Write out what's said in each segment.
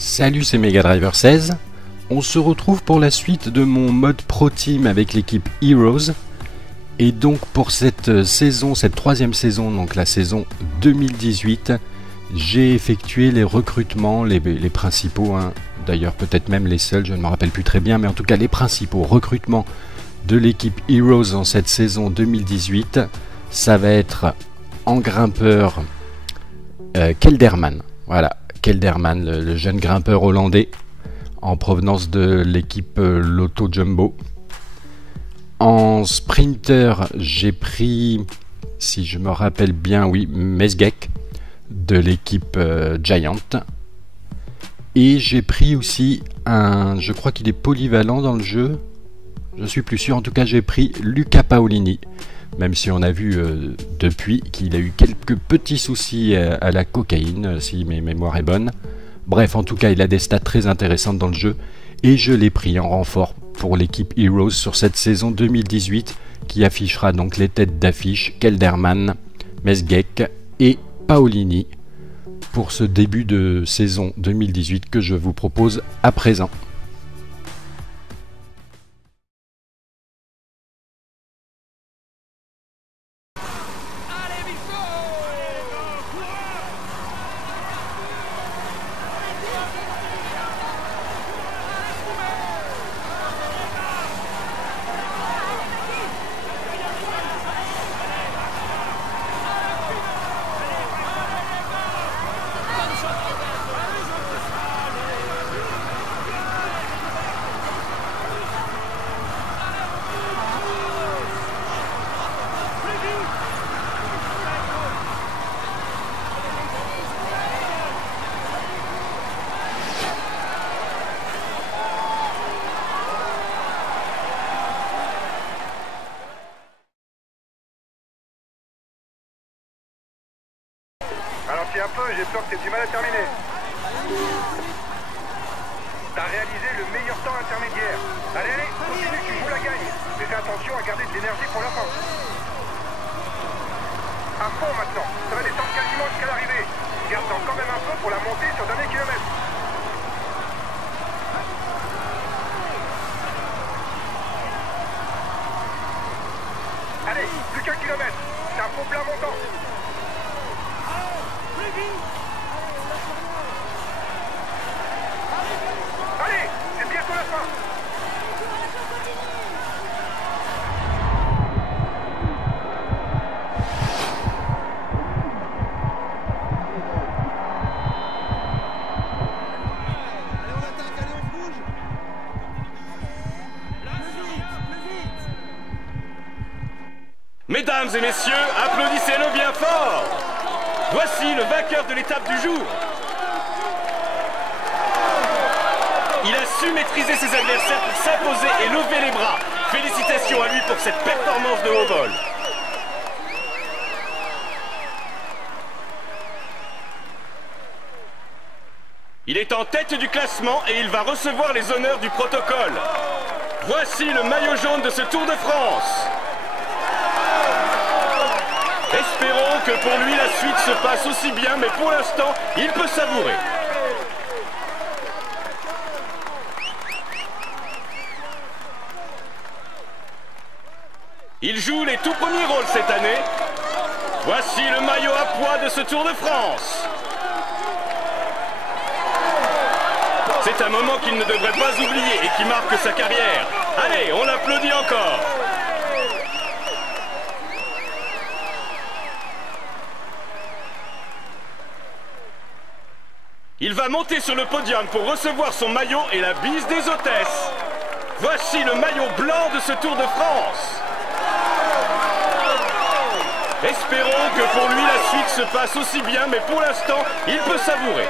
Salut, c'est Mega Driver 16. On se retrouve pour la suite de mon mode Pro Team avec l'équipe Heroes. Et donc pour cette saison, cette troisième saison, donc la saison 2018, j'ai effectué les recrutements, les principaux, hein, d'ailleurs peut-être même les seuls, je ne me rappelle plus très bien, mais en tout cas les principaux recrutements de l'équipe Heroes en cette saison 2018, ça va être en grimpeur Kelderman. Voilà, Kelderman, le jeune grimpeur hollandais en provenance de l'équipe Lotto Jumbo. En sprinter, j'ai pris, si je me rappelle bien, oui, Mesgek de l'équipe Giant. Et j'ai pris aussi je crois qu'il est polyvalent dans le jeu, je suis plus sûr, en tout cas j'ai pris Luca Paolini, même si on a vu depuis qu'il a eu quelques petits soucis à la cocaïne, si mes mémoires est bonne. Bref, en tout cas, il a des stats très intéressantes dans le jeu, et je l'ai pris en renfort pour l'équipe Heroes sur cette saison 2018, qui affichera donc les têtes d'affiche Kelderman, Mesgek et Paolini, pour ce début de saison 2018 que je vous propose à présent. Ralentis un peu, j'ai peur que tu aies du mal à terminer. T'as réalisé le meilleur temps intermédiaire. Allez, allez, continue, tu joues la gagne. Mais fais attention à garder de l'énergie pour la fin. À fond maintenant, ça va descendre quasiment jusqu'à l'arrivée. Garde-en quand même un peu pour la montée sur le dernier kilomètre. Allez, plus qu'un kilomètre. C'est un faux plein montant. Allez, c'est bientôt la fin. Allez, on attaque, allez, on bouge. Mesdames et messieurs, applaudissez-le bien fort. Voici le vainqueur de l'étape du jour. Il a su maîtriser ses adversaires pour s'imposer et lever les bras. Félicitations à lui pour cette performance de haut vol. Il est en tête du classement et il va recevoir les honneurs du protocole. Voici le maillot jaune de ce Tour de France. Espérons que pour lui la suite se passe aussi bien, mais pour l'instant, il peut savourer. Il joue les tout premiers rôles cette année. Voici le maillot à pois de ce Tour de France. C'est un moment qu'il ne devrait pas oublier et qui marque sa carrière. Allez, on l'applaudit encore. Il va monter sur le podium pour recevoir son maillot et la bise des hôtesses. Voici le maillot blanc de ce Tour de France. Espérons que pour lui la suite se passe aussi bien, mais pour l'instant, il peut savourer.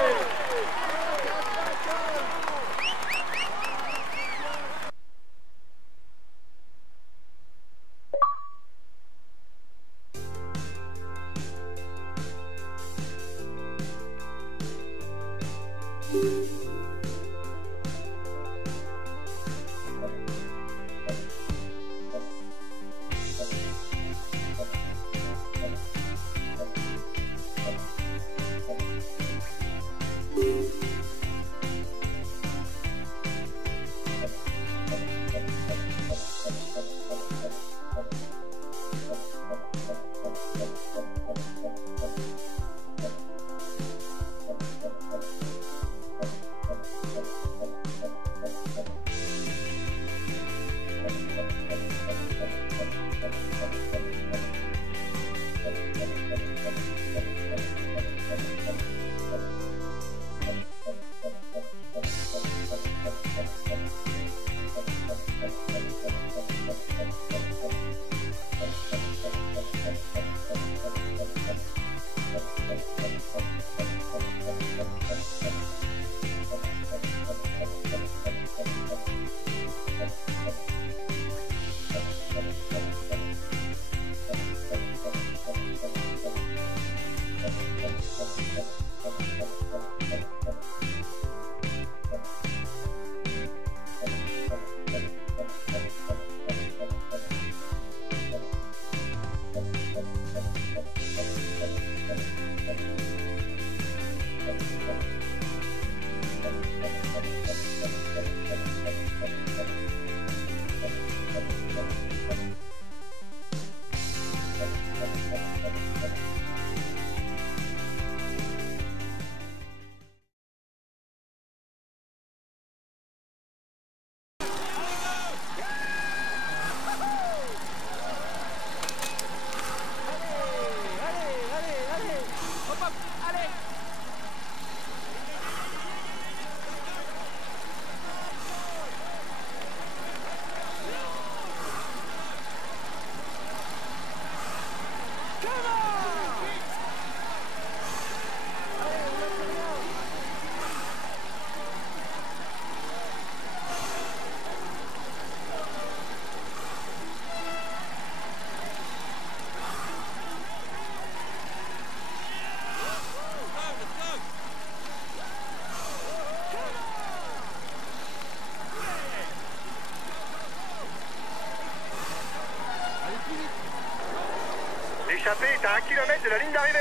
L'échappée est à 1 km de la ligne d'arrivée.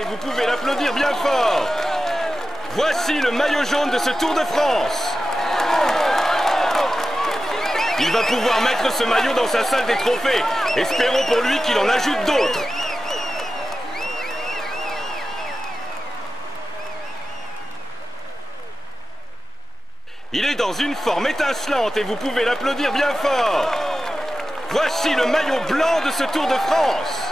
Et vous pouvez l'applaudir bien fort. Voici le maillot jaune de ce Tour de France. Il va pouvoir mettre ce maillot dans sa salle des trophées. Espérons pour lui qu'il en ajoute d'autres. Il est dans une forme étincelante et vous pouvez l'applaudir bien fort. Voici le maillot blanc de ce Tour de France.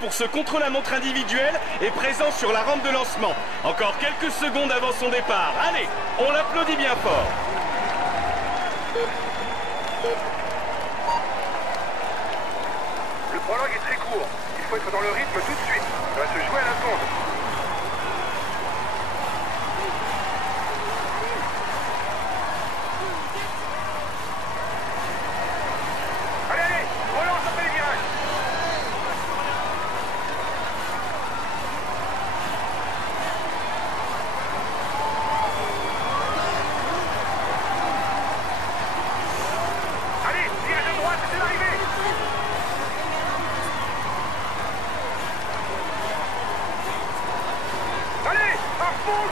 Pour ce contre-la-montre individuel est présent sur la rampe de lancement. Encore quelques secondes avant son départ. Allez, on l'applaudit bien fort. Le prologue est très court. Il faut être dans le rythme tout de suite. Ça va se jouer à la seconde. Allez, allez, relance après les virages.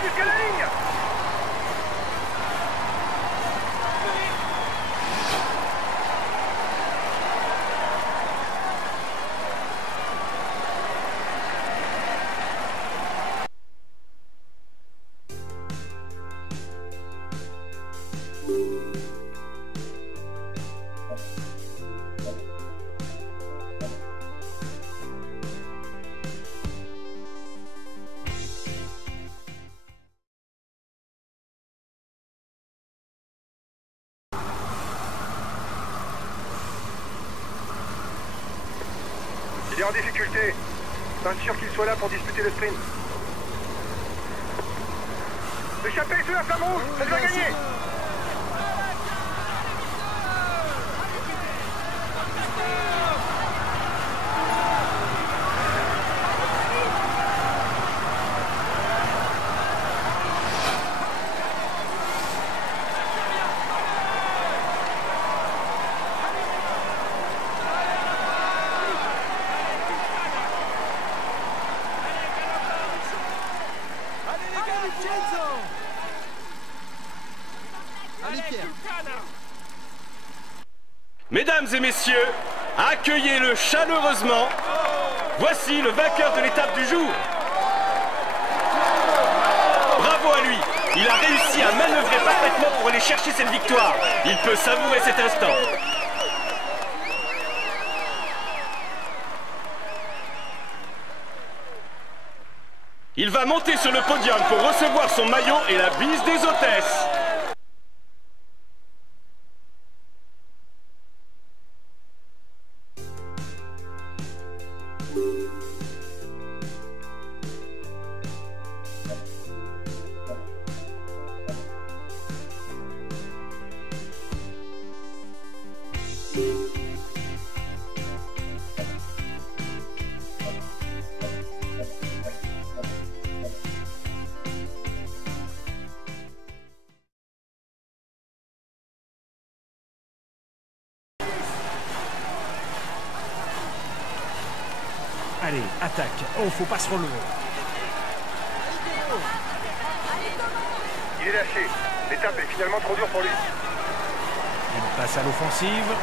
Jusqu'à la ligne. Il est en difficulté. Pas sûr qu'il soit là pour disputer le sprint. L'échappée sous la flamme rouge, elle doit gagner. Mesdames et messieurs, accueillez-le chaleureusement. Voici le vainqueur de l'étape du jour. Bravo à lui. Il a réussi à manœuvrer parfaitement pour aller chercher cette victoire. Il peut savourer cet instant. Il va monter sur le podium pour recevoir son maillot et la bise des hôtesses. Allez, attaque. Oh, faut pas se relever. Il est lâché. L'étape est finalement trop dure pour lui. Il passe à l'offensive.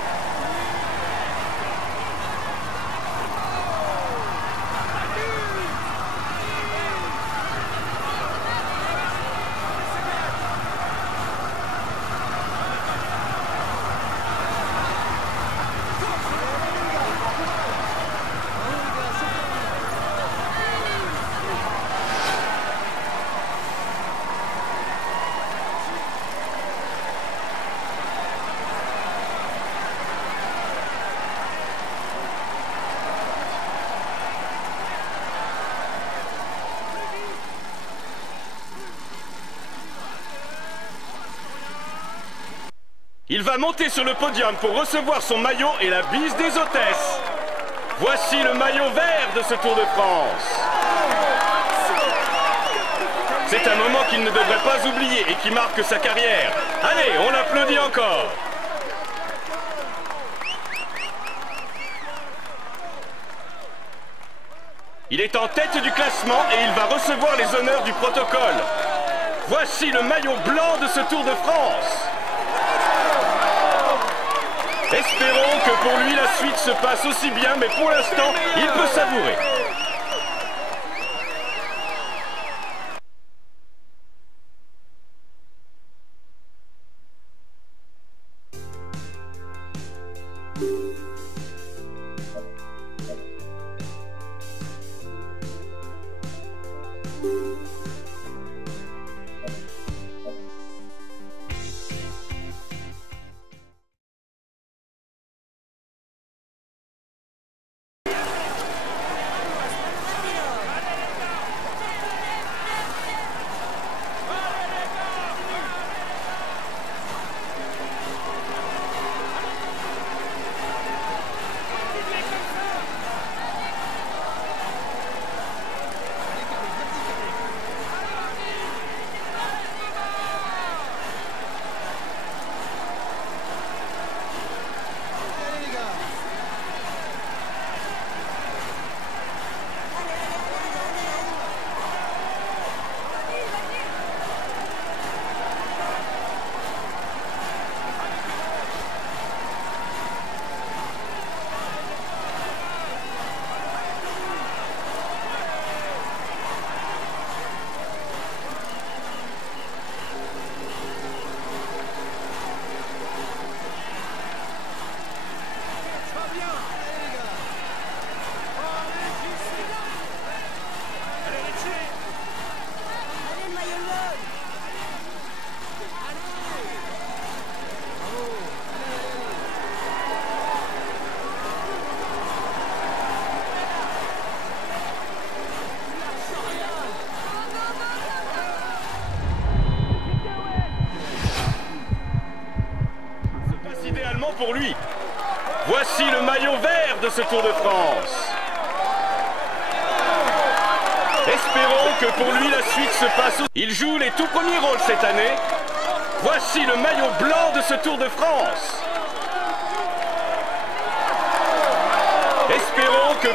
Il va monter sur le podium pour recevoir son maillot et la bise des hôtesses. Voici le maillot vert de ce Tour de France. C'est un moment qu'il ne devrait pas oublier et qui marque sa carrière. Allez, on l'applaudit encore. Il est en tête du classement et il va recevoir les honneurs du protocole. Voici le maillot blanc de ce Tour de France. Espérons que pour lui la suite se passe aussi bien, mais pour l'instant, il peut savourer. Pour lui. Voici le maillot vert de ce Tour de France. Espérons que pour lui la suite se passe. Il joue les tout premiers rôles cette année. Voici le maillot blanc de ce Tour de France. Espérons que...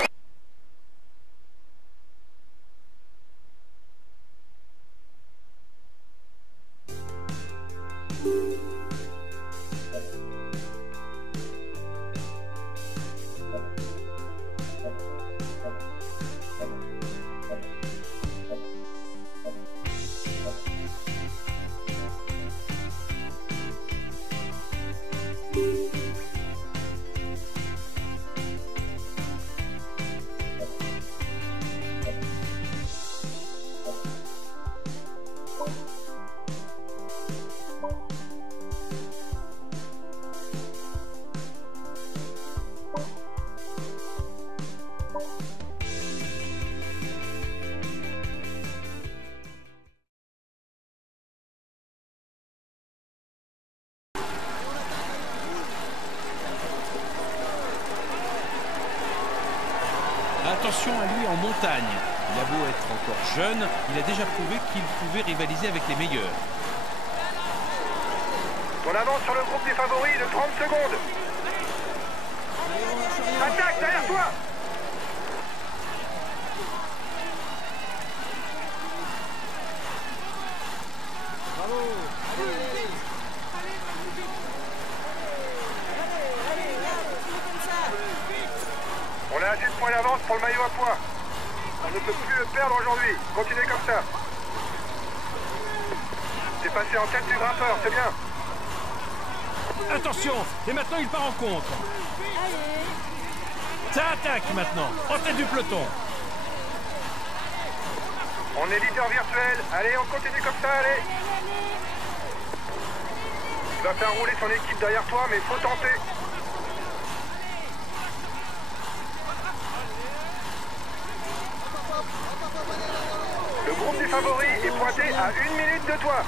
attention à lui en montagne. Il a beau être encore jeune, il a déjà prouvé qu'il pouvait rivaliser avec les meilleurs. On avance sur le groupe des favoris de 30 secondes. Attaque derrière toi. On a assez de points d'avance pour le maillot à poids. On ne peut plus le perdre aujourd'hui. Continuez comme ça. C'est passé en tête du grimpeur, c'est bien. Attention, et maintenant il part en contre. Ça attaque maintenant, en tête du peloton. On est leader virtuel. Allez, on continue comme ça, allez. Il va faire rouler son équipe derrière toi, mais faut tenter. Le groupe des favoris est pointé à 1 minute de toi.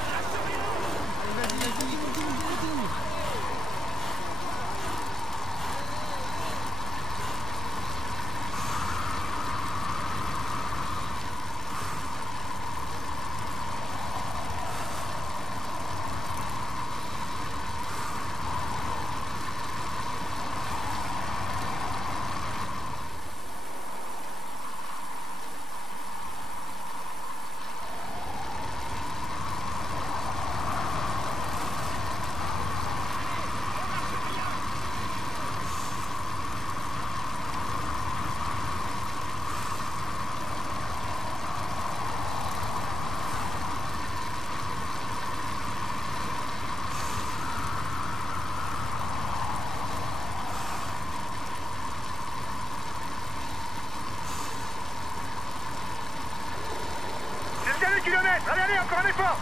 C'est le dernier kilomètre. Allez, allez, encore un effort.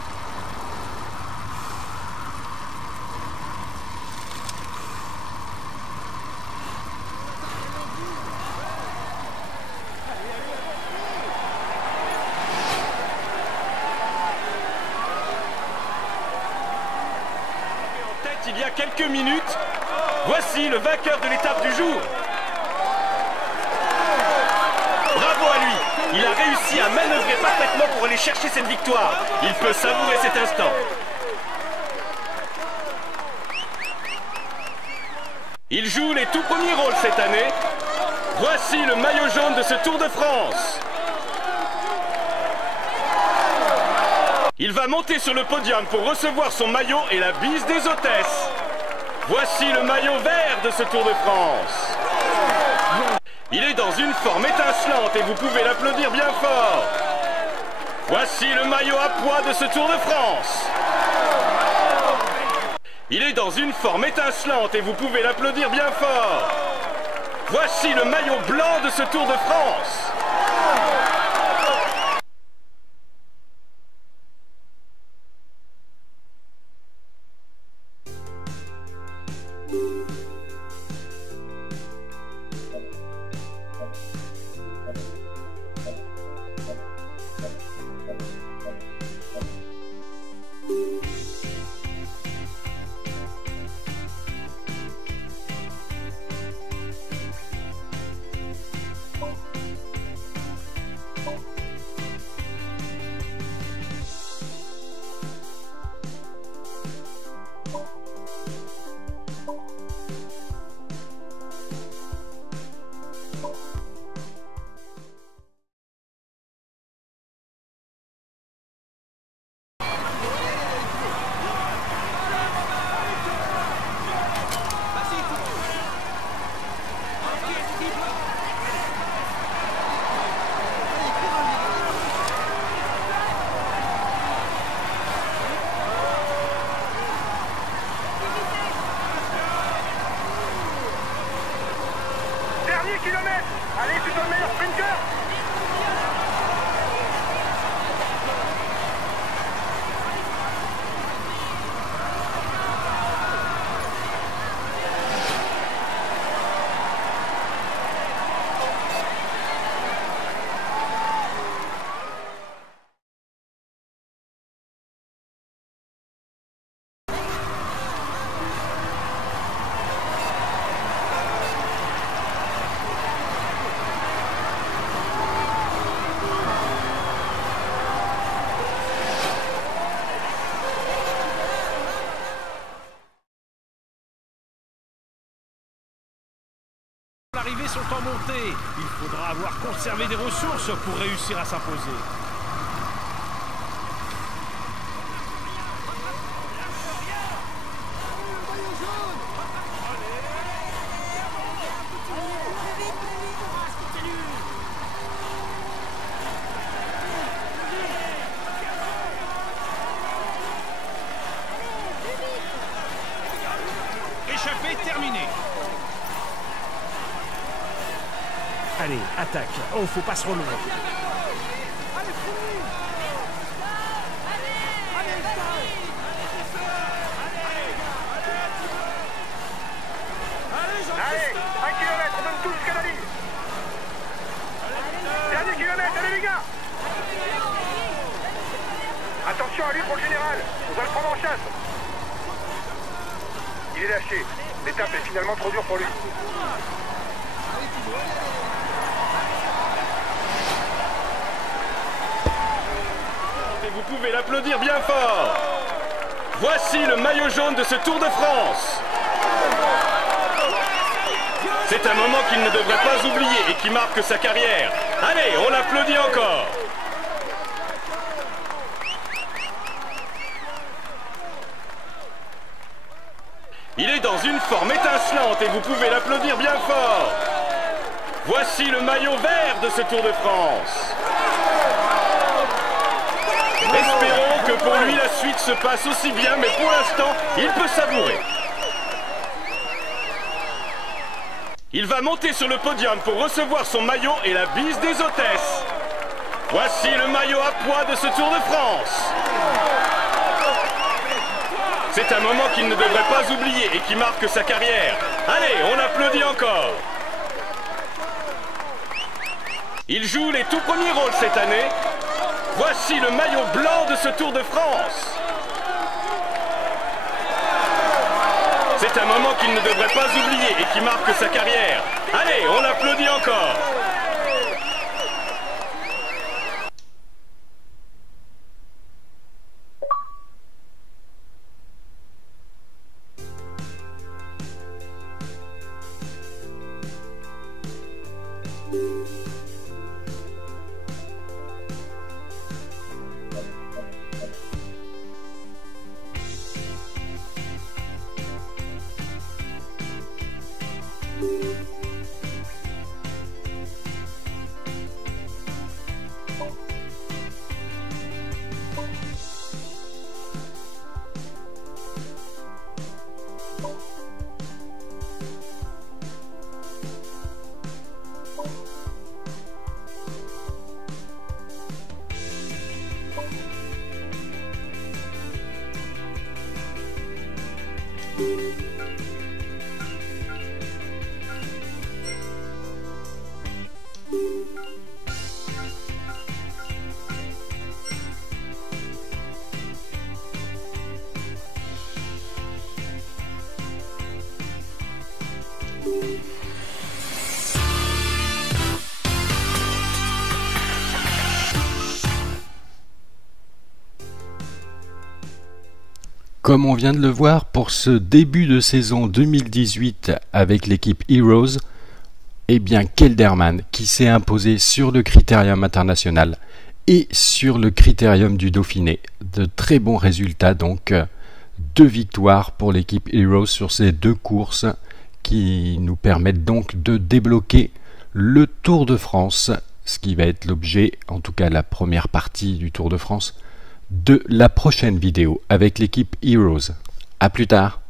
En tête il y a quelques minutes, voici le vainqueur de l'étape du jour. Bravo à lui. Il a réussi à manœuvrer parfaitement pour aller chercher cette victoire. Il peut savourer cet instant. Il joue les tout premiers rôles cette année. Voici le maillot jaune de ce Tour de France. Il va monter sur le podium pour recevoir son maillot et la bise des hôtesses. Voici le maillot vert de ce Tour de France. Il est dans une forme étincelante et vous pouvez l'applaudir bien fort. Voici le maillot à poids de ce Tour de France. Il est dans une forme étincelante et vous pouvez l'applaudir bien fort. Voici le maillot blanc de ce Tour de France. sont en montée. Il faudra avoir conservé des ressources pour réussir à s'imposer. Échappé terminé. Allez, attaque. Oh, faut pas se relonger. Allez, 1 kilomètre, on donne tout jusqu'à la ligne. Dernier kilomètre, allez les gars. Attention à lui pour le général, on va le prendre en chasse. Il est lâché, l'étape est finalement trop dure pour lui. Et vous pouvez l'applaudir bien fort. Voici le maillot jaune de ce Tour de France. C'est un moment qu'il ne devrait pas oublier et qui marque sa carrière. Allez, on l'applaudit encore. Il est dans une forme étincelante et vous pouvez l'applaudir bien fort. Voici le maillot vert de ce Tour de France. Espérons que pour lui la suite se passe aussi bien, mais pour l'instant, il peut savourer. Il va monter sur le podium pour recevoir son maillot et la bise des hôtesses. Voici le maillot à pois de ce Tour de France. C'est un moment qu'il ne devrait pas oublier et qui marque sa carrière. Allez, on applaudit encore. Il joue les tout premiers rôles cette année. Voici le maillot blanc de ce Tour de France. C'est un moment qu'il ne devrait pas oublier et qui marque sa carrière. Allez, on l'applaudit encore. Comme on vient de le voir pour ce début de saison 2018 avec l'équipe Heroes, eh bien Kelderman qui s'est imposé sur le critérium international et sur le critérium du Dauphiné. De très bons résultats donc, 2 victoires pour l'équipe Heroes sur ces 2 courses qui nous permettent donc de débloquer le Tour de France, ce qui va être l'objet, en tout cas la première partie du Tour de France, de la prochaine vidéo avec l'équipe Heroes. À plus tard.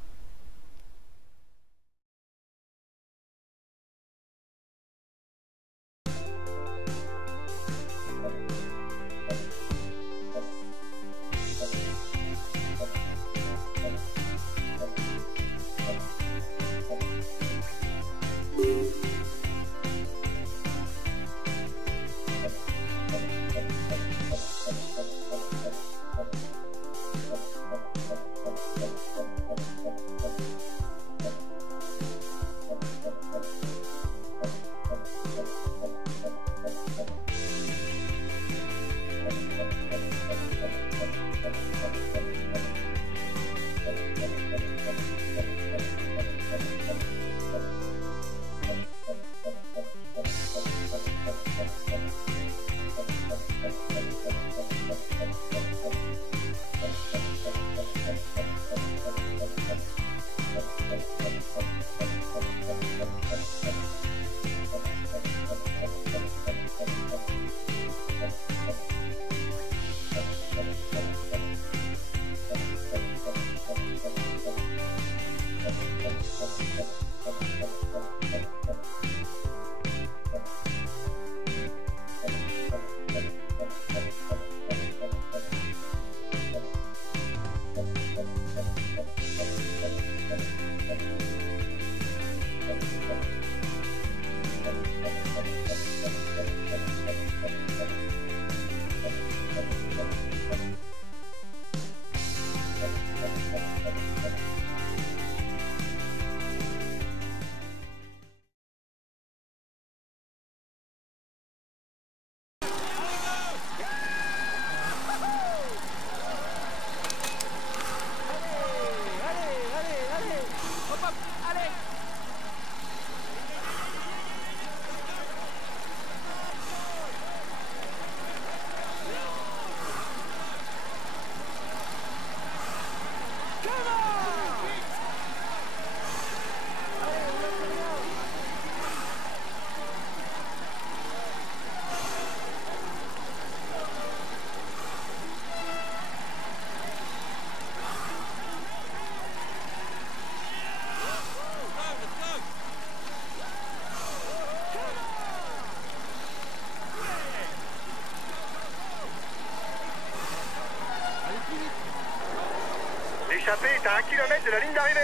L'échappée est à 1 km de la ligne d'arrivée.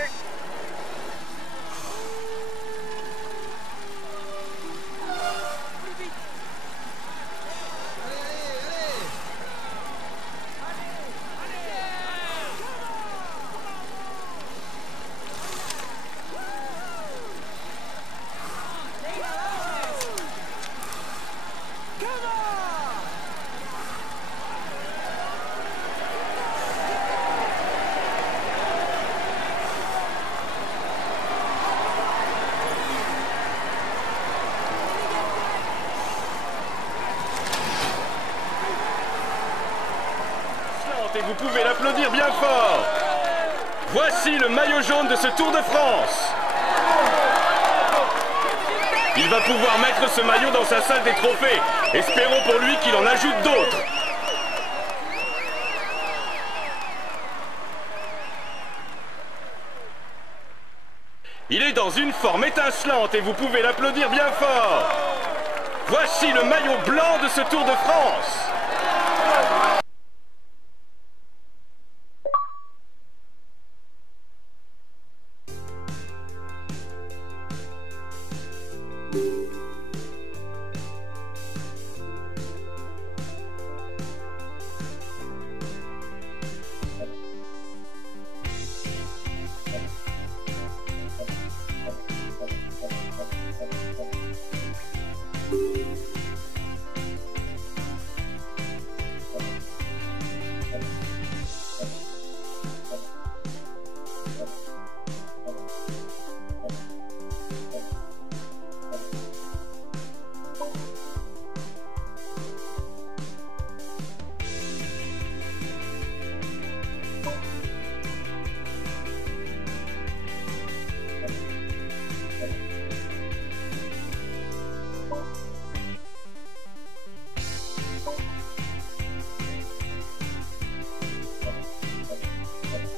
Et vous pouvez l'applaudir bien fort. Voici le maillot jaune de ce Tour de France. Il va pouvoir mettre ce maillot dans sa salle des trophées. Espérons pour lui qu'il en ajoute d'autres. Il est dans une forme étincelante et vous pouvez l'applaudir bien fort. Voici le maillot blanc de ce Tour de France.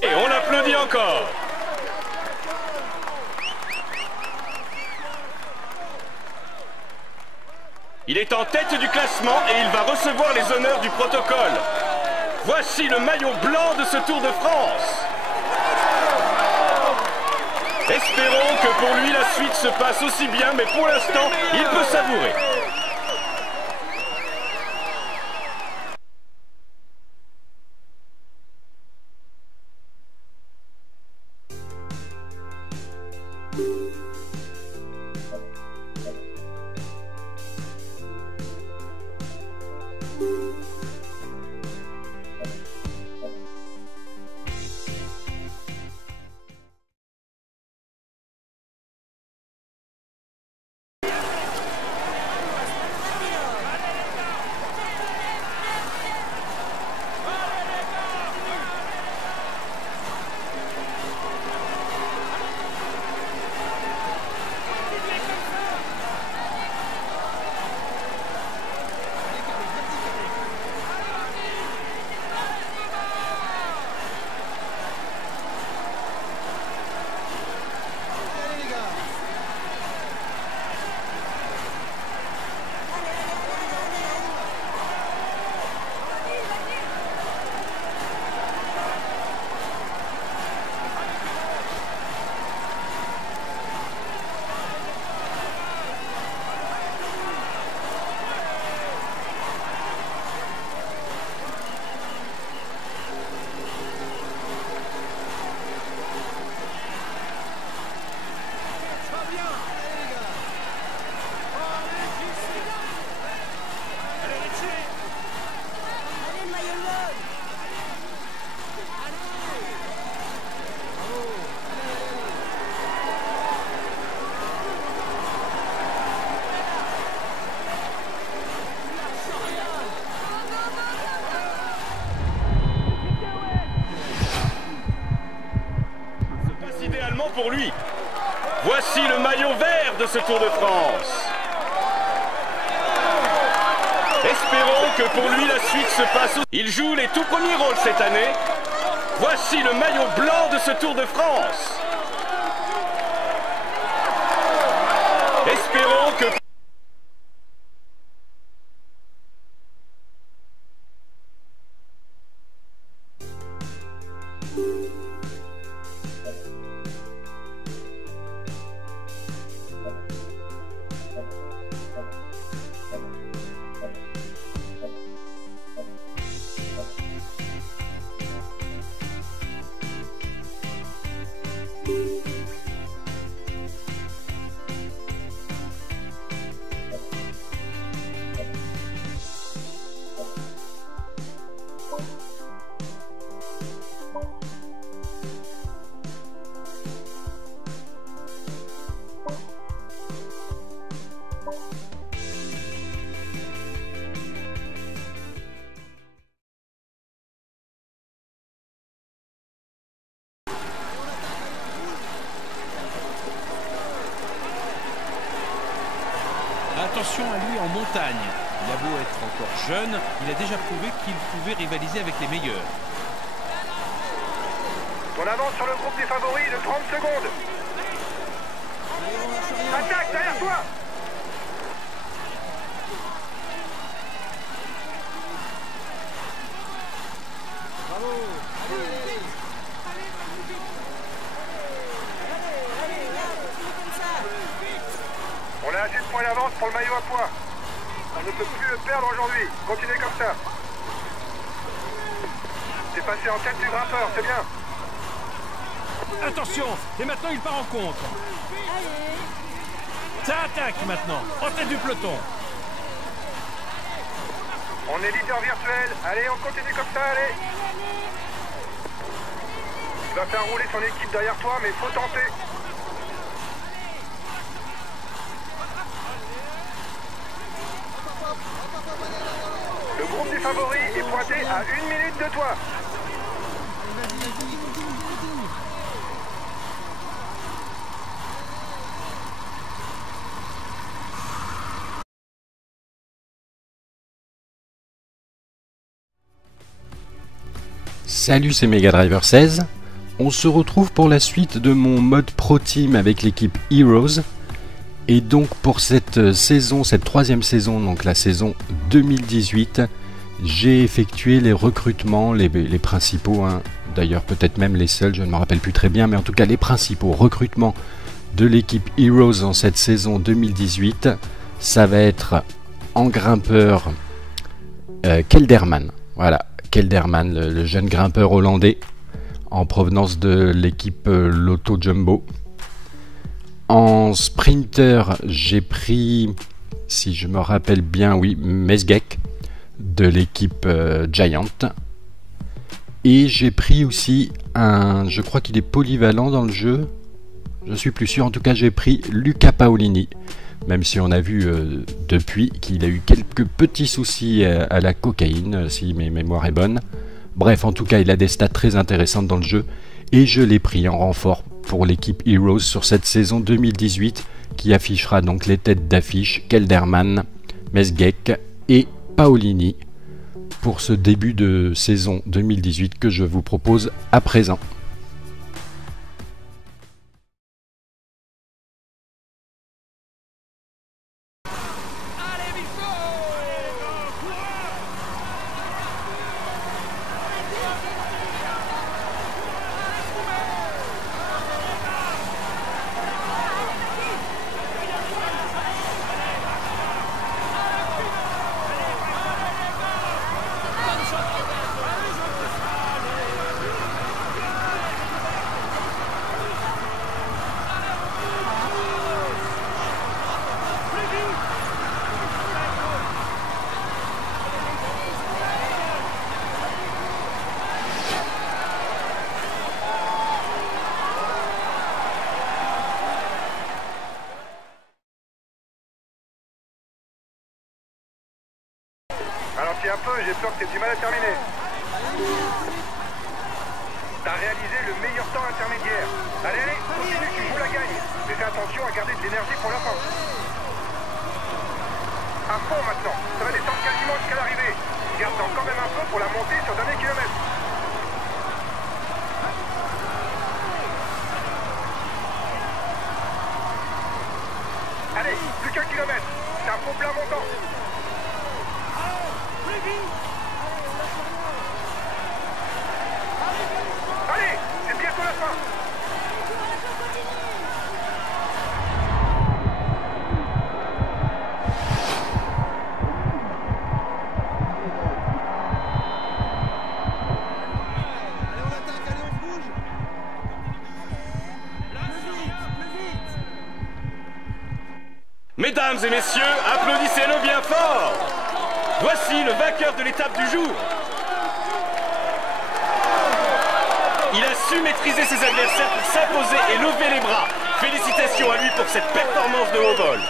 Et on l'applaudit encore. Il est en tête du classement et il va recevoir les honneurs du protocole. Voici le maillot blanc de ce Tour de France. Espérons que pour lui la suite se passe aussi bien, mais pour l'instant, il peut savourer. Pour lui. Voici le maillot vert de ce Tour de France. Espérons que pour lui la suite se passe. Il joue les tout premiers rôles cette année. Voici le maillot blanc de ce Tour de France. Espérons que... Attention à lui en montagne. Il a beau être encore jeune, il a déjà prouvé qu'il pouvait rivaliser avec les meilleurs. On avance sur le groupe des favoris de 30 secondes. Attaque derrière toi. On a assez de points d'avance pour le maillot à points. On ne peut plus le perdre aujourd'hui. Continuez comme ça. C'est passé en tête du grimpeur, c'est bien. Attention, et maintenant il part en contre. Ça attaque maintenant, en tête du peloton. On est leader virtuel. Allez, on continue comme ça, allez. Tu vas faire rouler son équipe derrière toi, mais faut tenter. Le groupe des favoris est pointé à 1 minute de toi. Salut, c'est Mega Driver 16. On se retrouve pour la suite de mon mode Pro Team avec l'équipe Heroes. Et donc pour cette saison, cette troisième saison, donc la saison 2018, j'ai effectué les recrutements, les principaux, hein, d'ailleurs peut-être même les seuls, je ne me rappelle plus très bien, mais en tout cas les principaux recrutements de l'équipe Heroes en cette saison 2018. Ça va être en grimpeur Kelderman, voilà. Kelderman, le jeune grimpeur hollandais en provenance de l'équipe Lotto Jumbo. En sprinter, j'ai pris, si je me rappelle bien, oui, Mesgek de l'équipe Giant. Et j'ai pris aussi je crois qu'il est polyvalent dans le jeu. Je suis plus sûr, en tout cas j'ai pris Luca Paolini. Même si on a vu depuis qu'il a eu quelques petits soucis à la cocaïne, si mes mémoires est bonne. Bref, en tout cas, il a des stats très intéressantes dans le jeu. Et je l'ai pris en renfort pour l'équipe Heroes sur cette saison 2018, qui affichera donc les têtes d'affiche Kelderman, Mesgek et Paolini pour ce début de saison 2018 que je vous propose à présent. Ralentis un peu, j'ai peur que tu aies du mal à terminer. T'as réalisé le meilleur temps intermédiaire. Allez, allez, continue, tu joues la gagne. Mais fais attention à garder de l'énergie pour la fin. À fond maintenant, ça va descendre quasiment jusqu'à l'arrivée. Garde-en quand même un peu pour la montée sur le dernier kilomètre. Allez, plus qu'un kilomètre. C'est un faux plein montant. Allez, c'est bientôt la fin. Allez, on attaque, allez, on bouge. Mesdames et messieurs, applaudissez-le bien fort. Voici le vainqueur de l'étape du jour. Il a su maîtriser ses adversaires pour s'imposer et lever les bras. Félicitations à lui pour cette performance de haut vol.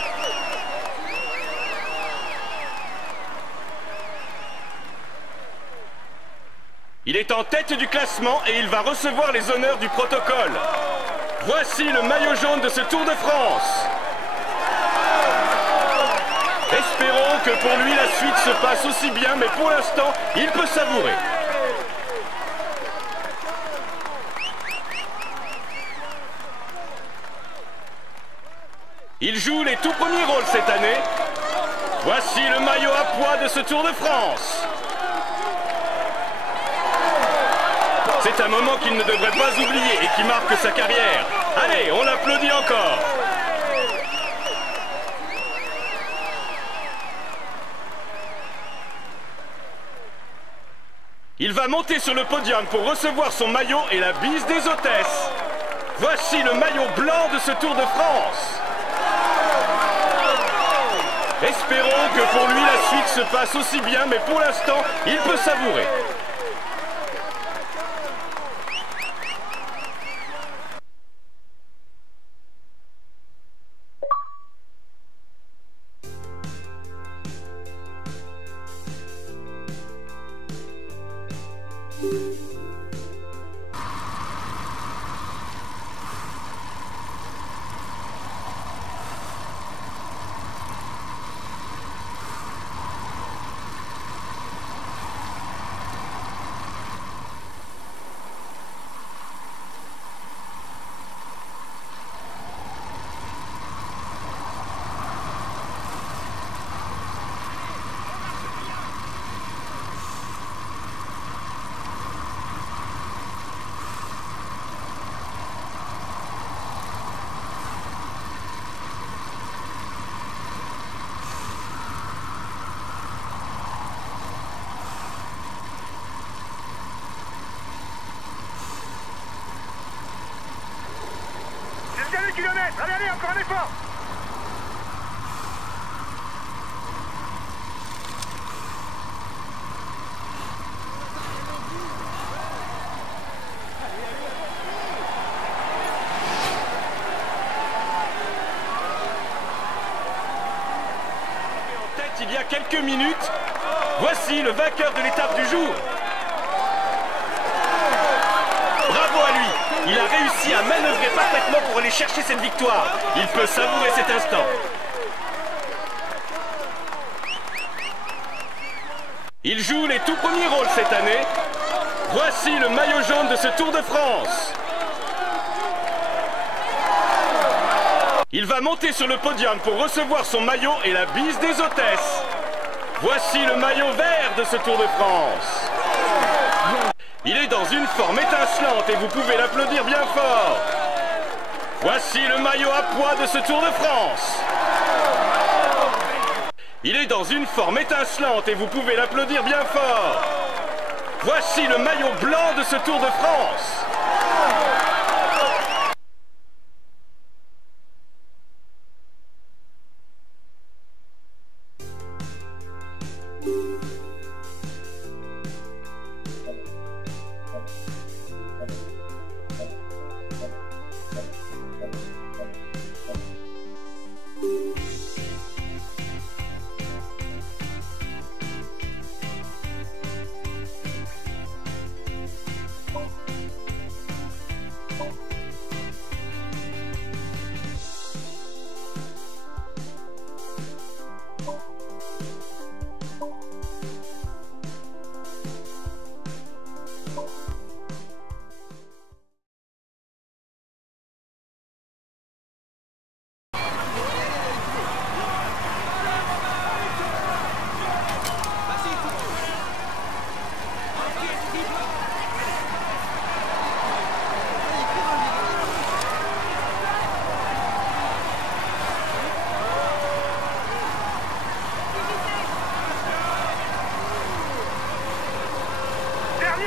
Il est en tête du classement et il va recevoir les honneurs du protocole. Voici le maillot jaune de ce Tour de France. Espérons que pour lui la suite se passe aussi bien, mais pour l'instant, il peut savourer. Il joue les tout premiers rôles cette année. Voici le maillot à pois de ce Tour de France. C'est un moment qu'il ne devrait pas oublier et qui marque sa carrière. Allez, on l'applaudit encore. Il va monter sur le podium pour recevoir son maillot et la bise des hôtesses. Voici le maillot blanc de ce Tour de France. Espérons que pour lui la suite se passe aussi bien, mais pour l'instant, il peut savourer. Kilomètres. Allez, allez, encore un effort. En tête il y a quelques minutes, voici le vainqueur de l'étape du jour. Bravo à lui. Il a réussi à manœuvrer parfaitement pour aller chercher cette victoire. Il peut savourer cet instant. Il joue les tout premiers rôles cette année. Voici le maillot jaune de ce Tour de France. Il va monter sur le podium pour recevoir son maillot et la bise des hôtesses. Voici le maillot vert de ce Tour de France. Il est dans une forme étincelante et vous pouvez l'applaudir bien fort. Voici le maillot à pois de ce Tour de France. Il est dans une forme étincelante et vous pouvez l'applaudir bien fort. Voici le maillot blanc de ce Tour de France.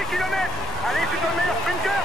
Kilomètres. Allez, c'est ton meilleur sprinter.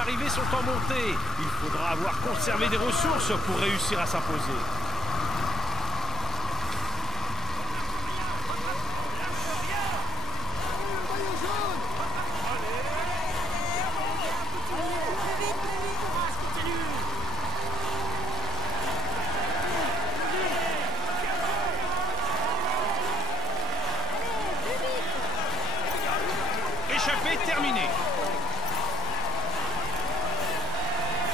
arrivés sont en montée. Il faudra avoir conservé des ressources pour réussir à s'imposer. Échappée terminée.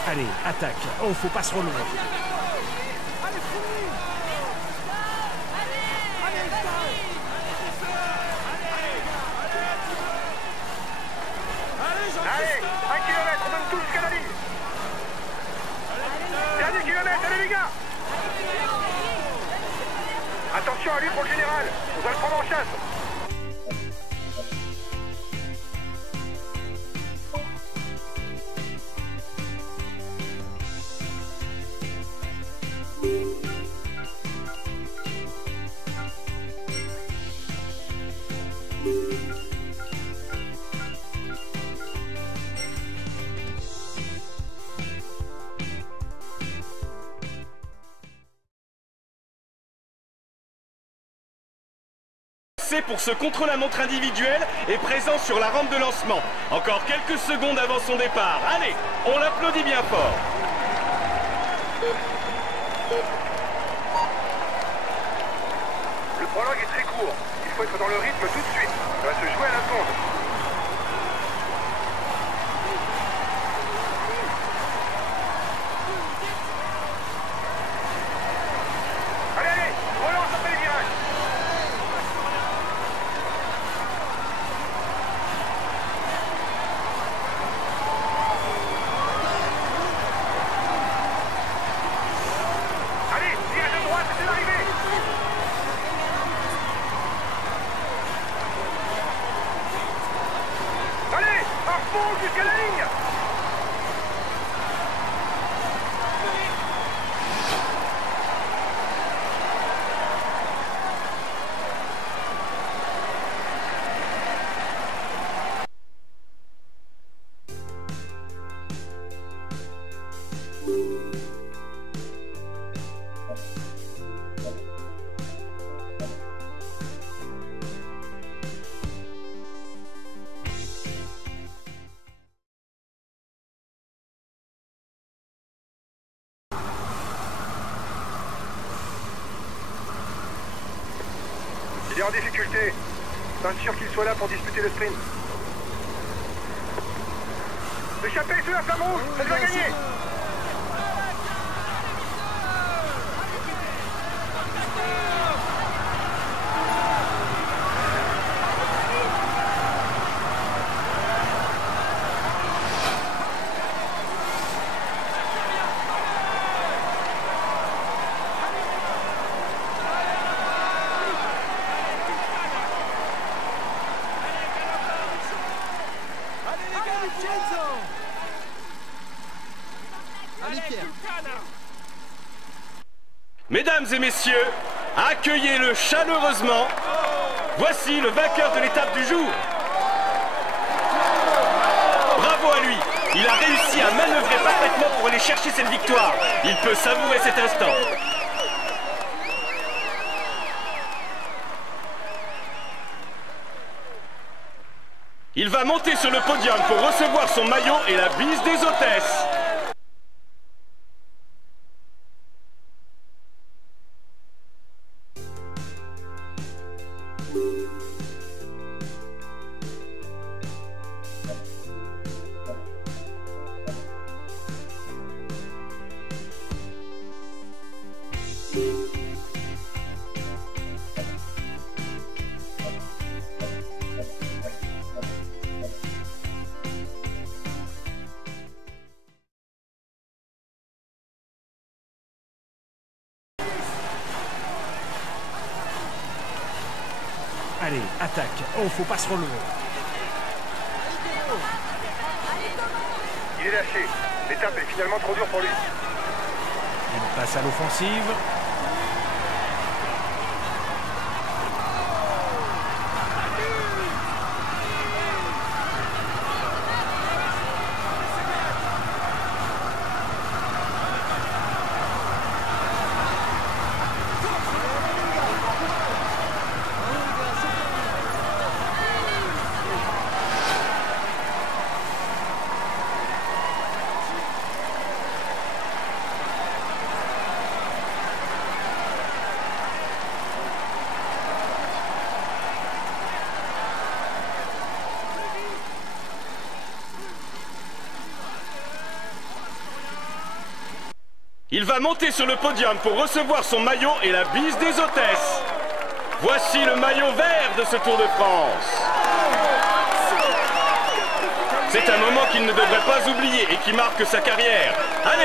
Allez, attaque. Oh, faut pas se relever. Allez, 1 kilomètre, on donne tout jusqu'à la ligne. Dernier kilomètre, allez les gars. Attention à lui pour le général, on doit le prendre en chasse. Pour ce contre-la-montre individuel est présent sur la rampe de lancement. Encore quelques secondes avant son départ. Allez, on l'applaudit bien fort. Le prologue est très court. Il faut être dans le rythme tout de suite. Ça va se jouer à la seconde. Allez, allez, relance après les virages. Allez, virage de droite, c'est l'arrivée. Allez, à fond jusqu'à la ligne. Il est en difficulté. Pas sûr qu'il soit là pour disputer le sprint. Échappez sous la flamme rouge, elle va gagner. Allez Pierre. Mesdames et messieurs, accueillez-le chaleureusement. Voici le vainqueur de l'étape du jour. Bravo à lui. Il a réussi à manœuvrer parfaitement pour aller chercher cette victoire. Il peut savourer cet instant. Il va monter sur le podium pour recevoir son maillot et la bise des hôtesses. Allez, attaque. Oh, faut pas se relever. Il est lâché. L'étape est finalement trop dure pour lui. Il passe à l'offensive. Il va monter sur le podium pour recevoir son maillot et la bise des hôtesses. Voici le maillot vert de ce Tour de France. C'est un moment qu'il ne devrait pas oublier et qui marque sa carrière. Allez!